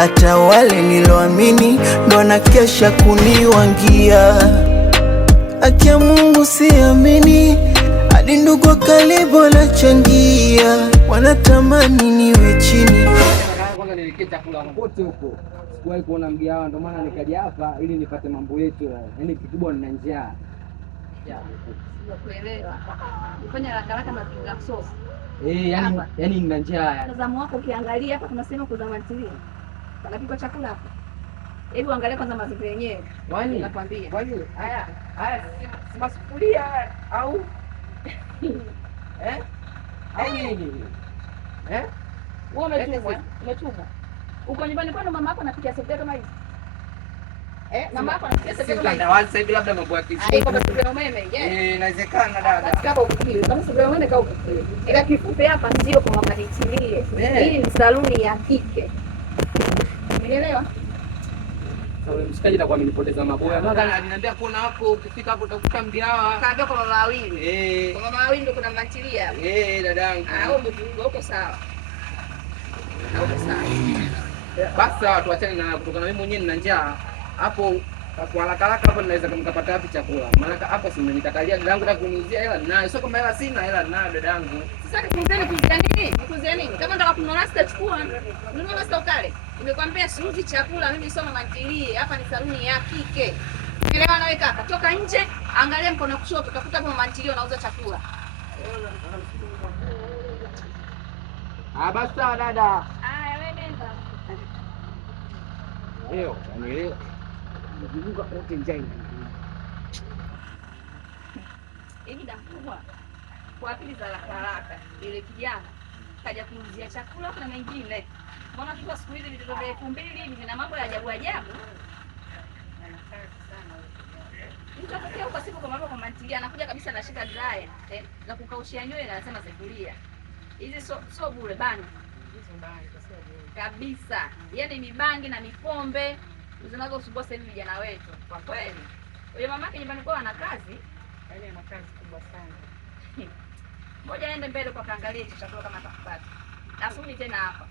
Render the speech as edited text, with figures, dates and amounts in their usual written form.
hata wale niloamini ndo wanakesha kuniwangia. Akia Mungu siamini, hadi ndugu wa karibu wanachangia, wanatamani niwe chini. Kwanza niliketa kula kote huko, sikuwahi kuona mgahawa, ndio maana nikaja hapa ili nipate mambo yetu. Yaani kikubwa nina njaa. Kuelewa. Ufanya haraka na pinga sauce. Yani nina njaa. Mtazamo wako ukiangalia hapa tunasema kuzamatilia. Panapikwa chakula hapa. Hebu angalia kwanza mazingira yenyewe. Nakwambia. Kwani haya si masufuria au au nini? Wewe umetumwa. Uko nyumbani kwani mama yako anapikia sufuria kama hizi? Mama yako anapikia sufuria kama hizi. Sasa hivi labda mambo ya kisi. Haiko sufuria umeme, inawezekana dada. Kama ukipili, kama sufuria umeme kama ukipili. Ila kifupi hapa sio kwa mama nitilie. Hii ni saluni ya kike. Umeelewa? Sawa, mshikaji atakuwa amenipoteza maboya. Baba aliniambia kuna hapo ukifika hapo utakuta mgahawa. Kaambia kwa mama wawili. Kwa mama wawili ndio kuna mantilia. Dadangu. Uko sawa. Basi watu wachane na kutokana mimi mwenyewe nina njaa. Hapo kwa haraka hapo ninaweza kumkapata wapi chakula? Maana hapa si mmenikatalia dadangu na kuniuzia hela ninayo. Sio kama hela sina, hela ninayo dadangu. Sasa nikuzeni kuzia nini? Nikuzia nini? Kama nataka kununua nasta chukua. Nunua nasta ukale. Nimekwambia siuzi chakula mimi sio mama ntilie. Hapa ni saluni ya kike. Elewa nawe kaka. Toka nje, angalia mkono kushoto, utakuta hapo mama ntilie anauza chakula. Basi sawa dada. Wewe nenda. Leo, nizunguka kote njani. Hivi dakubwa. Kwa akili za haraka. Ile kijana kaja kuuzia chakula na mengine. Mbona kwa siku hizi vitoto vya 2000 hivi vina mambo ya ajabu ajabu? Nitakuja huko siku kwa mambo kwa mantilia anakuja kabisa anashika dryer, na kukaushia nywele na anasema sefuria. Hizi so bure bana. Kabisa. Yaani mibangi na mipombe zinazosumbua sasa hivi vijana wetu. Kwa kweli. Huyo mamake nyumbani kwao ana kazi, yaani ana kazi kubwa sana. Ngoja aende mbele kwa kaangalia chakula kama atakupata. Asuni tena hapa.